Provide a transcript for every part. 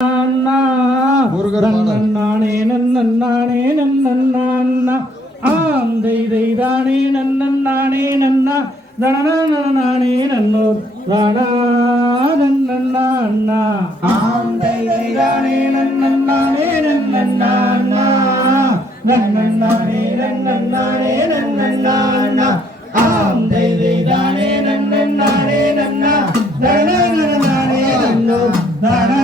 நானே நன்னானே நன்னா ஆம் தெய்தானே நன்னானே நன்னா தனநானே நன்னோர் ராடா நன்னா ஆம் தெய்தானே நன்னானே நன்னா நன்னானே நன்னானே நன்னா ஆம் தெய்தானே நன்னானே நன்னா தனநானே நன்னோர் ராடா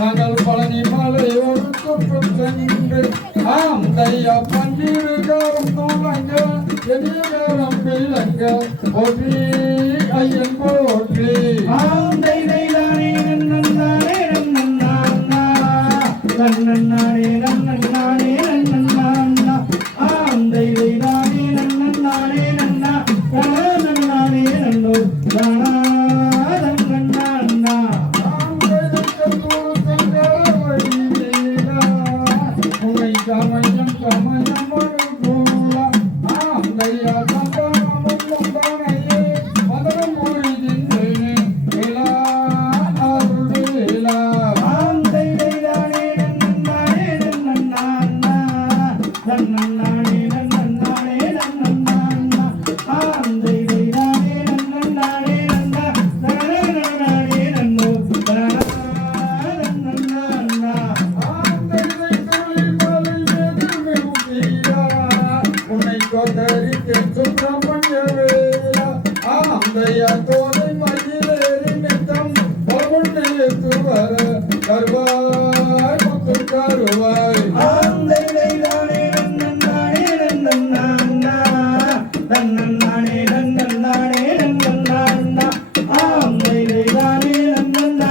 நாங்கள் பழனி மலை ஒரு குற்றம் சென்று ஆம் தையா பன்னிருகாரம் தூளங்க எதிர்காலம் பிள்ளங்க போற்றி ஐயன் போற்றி ஆம் தைதானே நன்னானே நன்னா நன்னானே நன்னானே நன்னா ஆம் தைதானே நன்னானே நன்னா நன்னானே நன்னோ தானா சமயம் சமயம் ஒரு பூலா ஆம் தையா சந்தானமும் தானையே மதனம் மொழிகின்றேனே விழா அருளேலா ஆம் தைதானே நன்னானே நன்னா நன்னானே நன்னானே நன்னா ஆம் தைதானே நன்னானே நன்னா நன்னானே நன்னோ தானா நன்னா சுப்பிரமணிய வேலா ஆம் தையா தோலை மயிலேறி நித்தம் பொருள் வர கருவாய் முத்து கருவாய் ஆம் தைதானே நன்னானே நன்னா நன்னானே நன்னானே நன்னா ஆம் தைதானே நன்னானே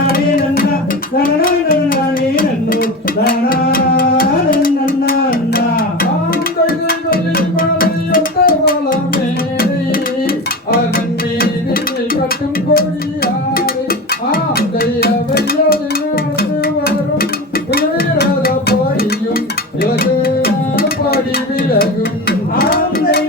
நன்னா நன்னானே நன்னோ தானா நன்னா ஆம் தைகளில் மலையொத்த வளமேறி அதன் மீது கட்டும் கொடியாறு ஆம் தையா வெள்ளது நடந்து வரும் விளையாத பாடியும் இலகு பாடி விலகும் ஆம் தை